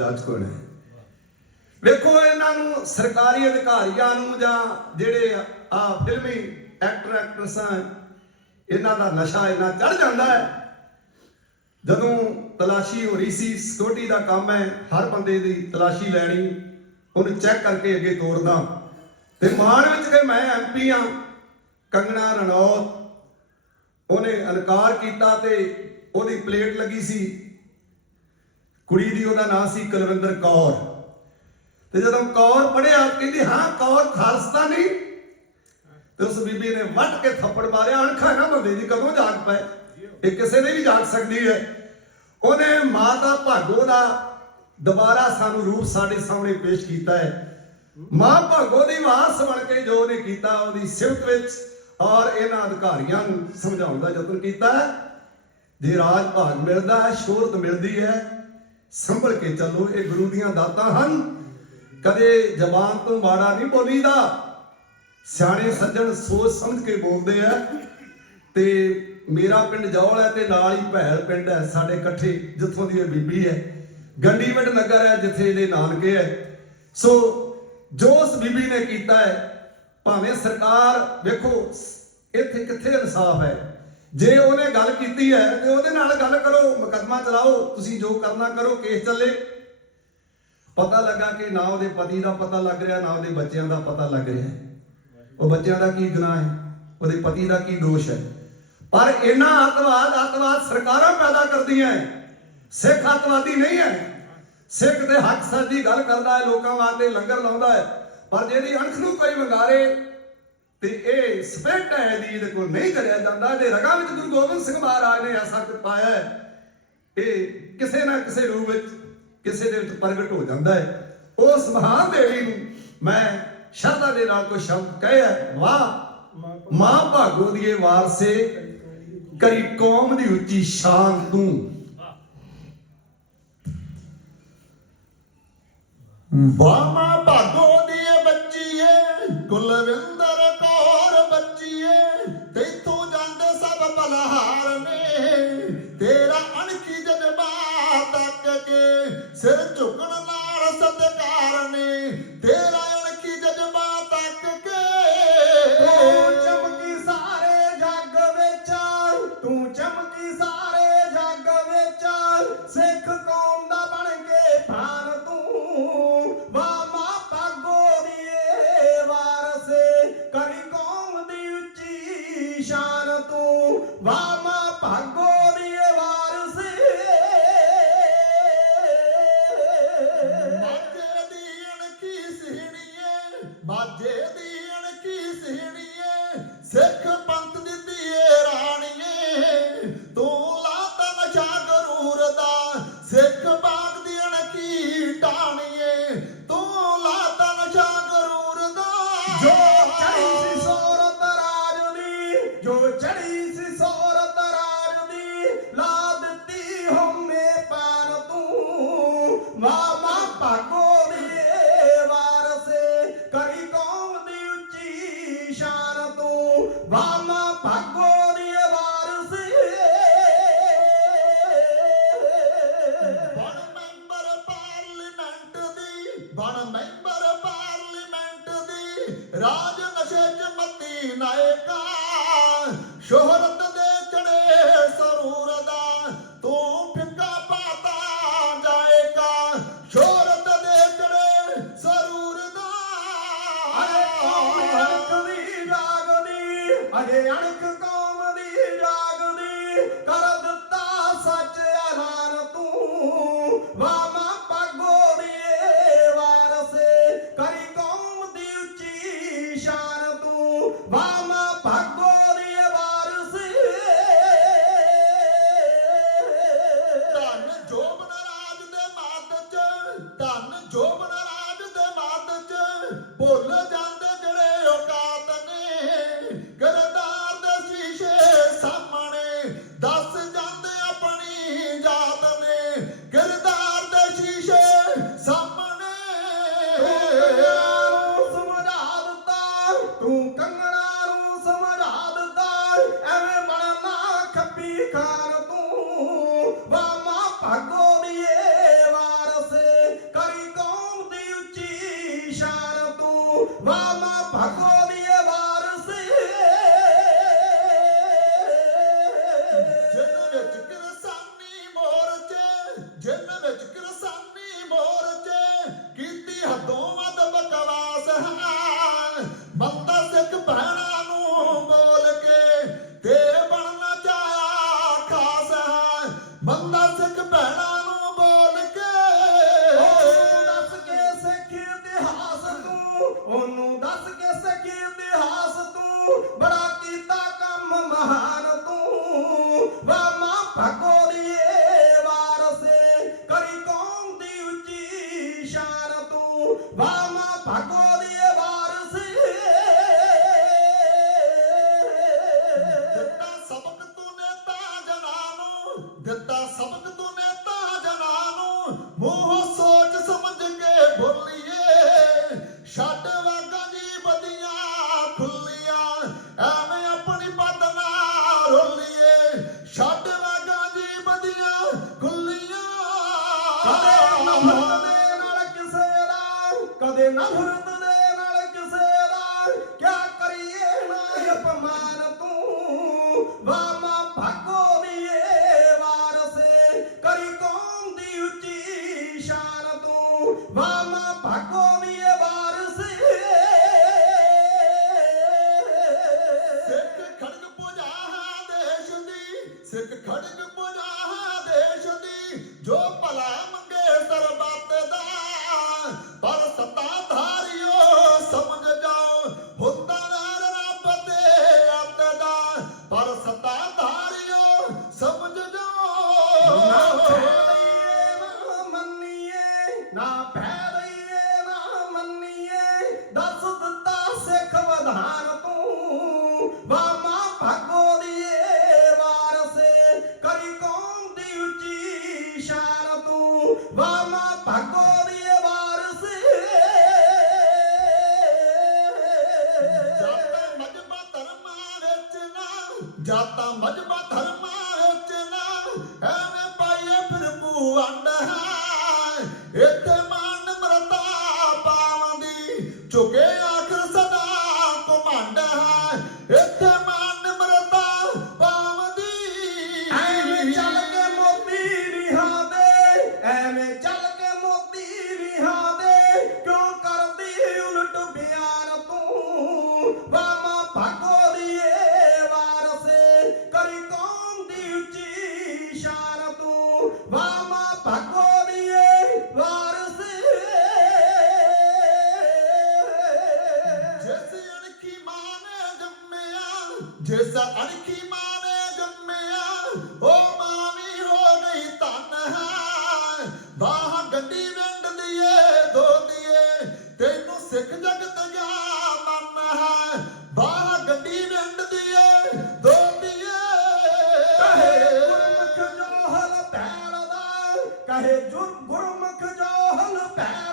ਜੱਜ ਹੈ? ਵੇਖੋ ਇਹਨਾਂ ਨੂੰ ਸਰਕਾਰੀ ਅਧਿਕਾਰੀਆਂ ਨੂੰ ਜਾਂ ਜਿਹੜੇ ਆ ਫਿਲਮੀ ਐਕਟਰ ਐਕਟਰਸਾਂ ਇਹਨਾਂ ਦਾ ਨਸ਼ਾ ਇੰਨਾ ਚੜ ਜਾਂਦਾ ਹੈ। ਜਦੋਂ ਤਲਾਸ਼ੀ ਹੋ ਰਹੀ ਸੀ ਸਿਕਿਉਰਿਟੀ ਦਾ ਕੰਮ ਹੈ, ਹਰ ਬੰਦੇ ਦੀ ਤਲਾਸ਼ੀ ਲੈਣੀ, ਉਹਨੂੰ ਚੈੱਕ ਕਰਕੇ ਅੱਗੇ ਤੋਰਦਾ ਤੇ ਮਾਣ ਵਿੱਚ ਕਿ ਮੈਂ ਐਮਪੀ ਆ ਕੰਗਣਾ ਰਣੌਤ। ਉਹਨੇ ਇਨਕਾਰ ਕੀਤਾ ਤੇ ਉਹਦੀ ਪਲੇਟ ਲੱਗੀ ਸੀ। ਕੁੜੀ ਦੀ ਉਹਦਾ ਨਾਂ ਸੀ ਕੁਲਵਿੰਦਰ ਕੌਰ। ਤੇ ਜਦੋਂ ਕੌਰ ਪੜਿਆ ਕਹਿੰਦੀ, ਹਾਂ, ਕੌਰ ਖਾਲਸਤਾਨੀ ਤੇ ਉਸ ਬੀਬੀ ਨੇ ਵੱਟ ਕੇ ਥੱਪੜ ਮਾਰਿਆ, ਅਣਖਾ ਨਾ ਬੰਦੇ ਦੀ ਕਦੋਂ ਜਾਗ ਪਏ? ਇਹ ਕਿਸੇ ਨੇ ਵੀ ਜਾਗ ਸਕਦੀ ਹੈ। ਉਹਨੇ ਮਾਤਾ ਭਾਗੋ ਦਾ ਦੁਬਾਰਾ ਸਾਨੂੰ ਰੂਪ ਸਾਡੇ ਸਾਹਮਣੇ ਪੇਸ਼ ਕੀਤਾ ਹੈ। ਮਾਂ ਭਾਗੋ ਦੀ ਵਾਰਸ ਬਣ ਕੇ ਜੋ ਉਹਨੇ ਕੀਤਾ, ਉਹਦੀ ਸਿਫਤ ਵਿੱਚ ਔਰ ਇਹਨਾਂ ਅਧਿਕਾਰੀਆਂ ਨੂੰ ਸਮਝਾਉਣ ਦਾ ਯਤਨ ਕੀਤਾ। ਹੈ ਜੇ ਰਾਜ ਭਾਗ ਮਿਲਦਾ ਹੈ, ਸ਼ੋਹਰਤ ਮਿਲਦੀ ਹੈ ਸੰਭਲ ਕੇ ਚੱਲੋ, ਇਹ ਗੁਰੂ ਦੀਆਂ ਦਾਤਾਂ ਹਨ। ਕਦੇ ਜ਼ਬਾਨ ਤੋਂ ਮਾੜਾ ਨਹੀਂ ਬੋਲੀਦਾ। ਸਿਆਣੇ ਸੱਜਣ ਸੋਚ ਸਮਝ ਕੇ ਬੋਲਦੇ ਆ। ਤੇ ਮੇਰਾ ਪਿੰਡ ਜੌਲ ਹੈ ਤੇ ਨਾਲ ਹੀ ਭੈਲ ਪਿੰਡ ਹੈ, ਸਾਡੇ ਇਕੱਠੇ ਜਿੱਥੋਂ ਦੀ ਇਹ ਬੀਬੀ ਹੈ। ਗੰਡੀਵਿੰਡ ਨਗਰ ਹੈ, ਜਿੱਥੇ ਇਹਦੇ ਨਾਨਕੇ ਹੈ। ਸੋ ਜੋ ਉਸ ਬੀਬੀ ਨੇ ਕੀਤਾ ਹੈ, ਭਾਵੇਂ ਸਰਕਾਰ ਵੇਖੋ, ਇੱਥੇ ਕਿੱਥੇ ਇਨਸਾਫ ਹੈ। ਜੇ ਉਹਨੇ ਗੱਲ ਕੀਤੀ ਹੈ, ਤੇ ਉਹਦੇ ਨਾਲ ਗੱਲ ਕਰੋ, ਮੁਕੱਦਮਾ ਚਲਾਓ, ਤੁਸੀਂ ਜੋ ਕਰਨਾ ਕਰੋ, ਕੇਸ ਚੱਲੇ। ਪਤਾ ਲੱਗਾ ਕਿ ਨਾ ਉਹਦੇ ਪਤੀ ਦਾ ਪਤਾ ਲੱਗ ਰਿਹਾ, ਨਾ ਉਹਦੇ ਬੱਚਿਆਂ ਦਾ ਪਤਾ ਲੱਗ ਰਿਹਾ। ਉਹ ਬੱਚਿਆਂ ਦਾ ਕੀ ਗੁਨਾਹ ਹੈ? ਉਹਦੇ ਪਤੀ ਦਾ ਕੀ ਦੋਸ਼ ਹੈ? ਪਰ ਇਹਨਾਂ ਅੱਤਵਾਦ ਅੱਤਵਾਦ ਸਰਕਾਰਾਂ ਪੈਦਾ ਕਰਦੀਆਂ ਹੈ। ਸਿੱਖ ਅੱਤਵਾਦੀ ਨਹੀਂ ਹੈ। ਸਿੱਖ ਦੇ ਹੱਕ ਸੱਚ ਦੀ ਗੱਲ ਕਰਦਾ ਹੈ, ਲੋਕਾਂ ਵਾਸਤੇ ਲੰਗਰ ਲਾਉਂਦਾ ਹੈ। ਪਰ ਜਿਹਦੀ ਅਣਖ ਨੂੰ ਕੋਈ ਵੰਗਾਰੇ ਤੇ ਇਹ ਸਪਿਰਟ ਹੈ ਦੀ ਇਹਦੇ ਕੋਲ ਨਹੀਂ ਕਰਿਆ ਜਾਂਦਾ ਤੇ ਰਗਾਂ ਵਿੱਚ ਗੁਰੂ ਗੋਬਿੰਦ ਸਿੰਘ ਮਹਾਰਾਜ ਨੇ ਐਸਾ ਕੁਝ ਪਾਇਆ ਹੈ। ਇਹ ਕਿਸੇ ਨਾ ਕਿਸੇ ਰੂਪ ਵਿੱਚ ਕਿਸੇ ਦੇ ਵਿੱਚ ਪ੍ਰਗਟ ਹੋ ਜਾਂਦਾ ਹੈ। ਉਸ ਮਹਾਨ ਦੇਵੀ ਨੂੰ ਮੈਂ ਸ਼ਰਧਾ ਦੇ ਨਾਲ ਕੋਈ ਸ਼ਬਦ ਕਹਿਆ ਵਾਹ ਮਾਂ ਭਾਗੋ ਦੀ ਇਹ ਵਾਰਸੇ ਕਰੀ ਕੌਮ ਦੀ ਉੱਚੀ ਸ਼ਾਨ ਤੂੰ। ਬਾਮਾ ਭਾਗੋ ਦੀ ਬੱਚੀਏ ਕੁਲਵਿੰਦਰ ਸਿਹਣੀਏ ਦੀ ਅਣਖੀ ਸਿਹਣੀਏ ਸਿੱਖ ਪੰਥ ਦੀ ਧੀਏ ਰਾਣੀਏ, ਤੂੰ ਲਾਤਾ ਨਸ਼ਾ ਗਰੂਰ ਦਾ, ਸਿੱਖ ਬਾਗ ਦੀ ਅਣਖੀ ਟਾਣੀਏ ਤੂੰ ਲਾਤਾ ਨਸ਼ਾ ਗਰੂਰ ਦਾ। ਜੋ ਚੜੀ ਸੀ ਸੋਰਤ ਰਾਜ ਜੋ ਚੜੀ ਸੀ ਸੋਰਤ ਰਾਜ ਨਸ਼ੇ ਚ ਮੱਤੀ ਨਾਇਕਾ, ਸ਼ੋਹਰਤ ਦੇ ਚੜੇ ਸਰੂਰ ਦਾ, ਤੂੰ ਫਿੱਕਾ ਪਾਤਾ ਜਾਏਗਾ ਸ਼ੋਹਰਤ ਦੇ ਚੜੇ ਸਰੂਰ ਦਾ। ਅਰੇ ਕੌਮ ਅਣਖ ਦੀ ਜਾਗਦੀ ਅਰੇ ਅਣਖ 爆音。ਤੂੰ ਵਾਮਾ ਭਾਗੋ ਦਿੱਤਾ ਸਬਕ ਤੂੰ ਨੇਤਾ ਜਨਾਂ ਨੂੰ, ਦਿੱਤਾ ਸਬਕ ਤੂੰ ਨੇਤਾ ਜਨਾਂ ਨੂੰ। ਮੂੰਹ ਸੋਚ ਸਮਝ ਕੇ ਬੋਲੀਏ, ਛੱਡ ਵਾਗਾ ਜੀ ਬਦੀਆਂ ਖੁੱਲੀਆਂ ਜਿਸ ਅਣਖੀ ਮਾਂ ਨੇ ਜੰਮਿਆ ਉਹ ਮਾਂ ਵੀ ਹੋ ਗਈ ਧਨ ਹੈ। ਬਾਹ ਗੱਡੀ ਵਿੰਡ ਦੀਏ ਦੋ ਤੈਨੂੰ ਸਿੱਖ ਜਗਤ ਗਿਆ ਮਨ ਹੈ। ਬਾਹ ਗੱਡੀ ਵਿੰਡ ਦੀਏ ਦੋ ਕਹੇ ਦੀਏ ਗੁਰਮੁਖ ਜੋ ਹਲ ਪੈਰਦਾ ਕਹੇ ਜੁਰ ਗੁਰਮੁਖ ਜੋ ਹਲ ਪੈਰਦਾ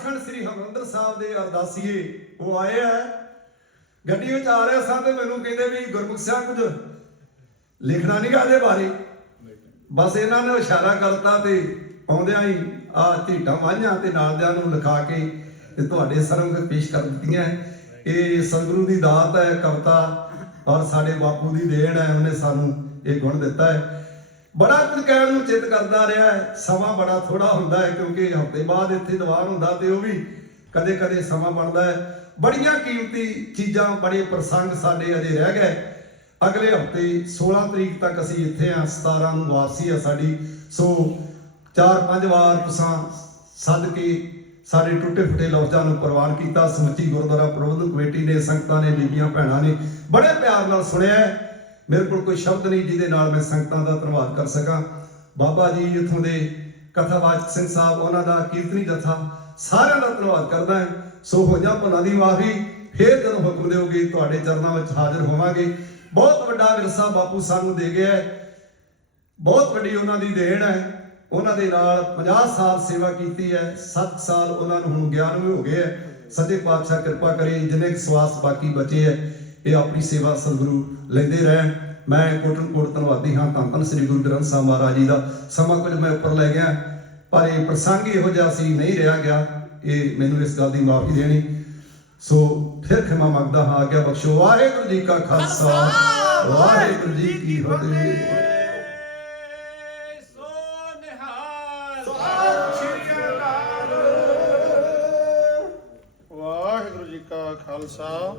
ਸੱਚਖੰਡ ਸ੍ਰੀ ਹਰਿਮੰਦਰ ਸਾਹਿਬ ਦੇ ਅਰਦਾਸੀਏ, ਉਹ ਆਏ ਆ। ਗੱਡੀ ਵਿੱਚ ਆ ਰਹੇ ਸਾਂ ਤੇ ਮੈਨੂੰ ਕਹਿੰਦੇ ਵੀ ਗੁਰਮੁਖ ਸਿੰਘ ਕੁਝ ਲਿਖਣਾ ਨਹੀਂ ਗਾ ਇਹਦੇ ਬਾਰੇ। ਬਸ ਇਹਨਾਂ ਨੇ ਇਸ਼ਾਰਾ ਕਰਤਾ ਤੇ ਆਉਂਦਿਆਂ ਹੀ ਆ ਢੀਟਾਂ ਵਾਹੀਆਂ ਤੇ ਨਾਲਦਿਆਂ ਨੂੰ ਲਿਖਾ ਕੇ ਤੇ ਤੁਹਾਡੇ ਸਰਮ ਪੇਸ਼ ਕਰ ਦਿੱਤੀਆਂ। ਇਹ ਸਤਿਗੁਰੂ ਦੀ ਦਾਤ ਹੈ, ਕਵਿਤਾ ਔਰ ਸਾਡੇ ਬਾਪੂ ਦੀ ਦੇਣ ਹੈ, ਉਹਨੇ ਸਾਨੂੰ ਇਹ ਗੁਣ ਦਿੱਤਾ ਹੈ। ਬੜਾ ਕੁਝ ਕਹਿਣ ਨੂੰ ਚਿੱਤ ਕਰਦਾ ਰਿਹਾ ਹੈ। ਸਮਾਂ ਬੜਾ ਥੋੜਾ ਹੁੰਦਾ ਹੈ ਕਿਉਂਕਿ ਹਫ਼ਤੇ ਬਾਅਦ ਇੱਥੇ ਦੀਵਾਰ ਹੁੰਦਾ ਤੇ ਉਹ ਵੀ ਕਦੇ ਕਦੇ ਸਮਾਂ ਬਣਦਾ ਹੈ। ਬੜੀਆਂ ਕੀਮਤੀ ਚੀਜ਼ਾਂ, ਬੜੇ ਪ੍ਰਸੰਗ ਸਾਡੇ ਅਜੇ ਰਹਿ ਗਏ। ਅਗਲੇ ਹਫ਼ਤੇ 16 ਤਰੀਕ ਤੱਕ ਅਸੀਂ ਇੱਥੇ ਆ 17 ਨੂੰ ਵਾਪਸੀ ਆ ਸਾਡੀ। ਸੋ ਚਾਰ ਪੰਜ ਵਾਰ ਤੁਸਾਂ ਸੱਦ ਕੇ ਸਾਡੇ ਟੁੱਟੇ ਫੁੱਟੇ ਲਫ਼ਜ਼ਾਂ ਨੂੰ ਪ੍ਰਵਾਨ ਕੀਤਾ। ਸਮੁੱਚੀ ਗੁਰਦੁਆਰਾ ਪ੍ਰਬੰਧਕ ਕਮੇਟੀ ਨੇ, ਸੰਗਤਾਂ ਨੇ, ਬੀਬੀਆਂ, ਭੈਣਾਂ ਨੇ ਬੜੇ ਪਿਆਰ ਨਾਲ ਸੁਣਿਆ ਹੈ। ਮੇਰੇ ਕੋਲ ਕੋਈ ਸ਼ਬਦ ਨਹੀਂ ਜਿਹਦੇ ਨਾਲ ਮੈਂ ਸੰਗਤਾਂ ਦਾ ਧੰਨਵਾਦ ਕਰ ਸਕਾਂ। ਬਾਬਾ ਜੀ ਇੱਥੋਂ ਦੇ ਕਥਾਵਾਚਕ ਸਿੰਘ ਸਾਹਿਬ, ਉਹਨਾਂ ਦਾ ਕੀਰਤਨੀ ਜਥਾ ਸਾਰਿਆਂ ਦਾ ਧੰਨਵਾਦ ਕਰਦਾ ਹਾਂ। ਸੋ ਹੋ ਜਾ ਭੁਨਾ ਦੀ ਮਾਫੀ, ਫੇਰ ਜਦੋਂ ਹੁਕਮ ਦਿਓਗੇ ਤੁਹਾਡੇ ਚਰਨਾਂ ਵਿੱਚ ਹਾਜ਼ਰ ਹੋਵਾਂਗੇ। ਬਹੁਤ ਵੱਡਾ ਵਿਰਸਾ ਬਾਪੂ ਸਾਨੂੰ ਦੇ ਗਿਆ ਹੈ। ਬਹੁਤ ਵੱਡੀ ਉਹਨਾਂ ਦੀ ਦੇਣ ਹੈ। ਉਹਨਾਂ ਦੇ ਨਾਲ 50 ਸਾਲ ਸੇਵਾ ਕੀਤੀ ਹੈ। 7 ਸਾਲ ਉਹਨਾਂ ਨੂੰ ਹੁਣ 11ਵੇਂ ਹੋ ਗਏ ਹੈ। ਸੱਚੇ ਪਾਤਸ਼ਾਹ ਕਿਰਪਾ ਕਰੇ ਜਿੰਨੇ ਸਵਾਸ ਬਾਕੀ ਬਚੇ ਹੈ। ਇਹ ਆਪਣੀ ਸੇਵਾ ਸਤਿਗੁਰੂ ਲੈਂਦੇ ਰਹਿਣ। ਮੈਂ ਕੋਟਨ ਕੋਟ ਧੰਨਵਾਦੀ ਹਾਂ। ਧੰਨ ਧੰਨ ਸ੍ਰੀ ਗੁਰੂ ਗ੍ਰੰਥ ਸਾਹਿਬ ਮਹਾਰਾਜ ਜੀ ਦਾ। ਸਮਾਂ ਕੁਝ ਮੈਂ ਉੱਪਰ ਲੈ ਗਿਆ ਪਰ ਇਹ ਪ੍ਰਸੰਗ ਇਹੋ ਜਿਹਾ ਸੀ ਨਹੀਂ ਰਿਹਾ ਗਿਆ। ਇਹ ਮੈਨੂੰ ਇਸ ਗੱਲ ਦੀ ਮਾਫੀ ਦੇਣੀ। ਸੋ ਫਿਰ ਖਿਮਾ ਮੰਗਦਾ ਹਾਂ ਆਗਿਆ ਬਖਸ਼ੋ। ਵਾਹਿਗੁਰੂ ਜੀ ਕਾ ਖਾਲਸਾ। ਵਾਹਿਗੁਰੂ ਜੀ ਕੀ ਫਤਿਹ। ਖਾਲਸਾ।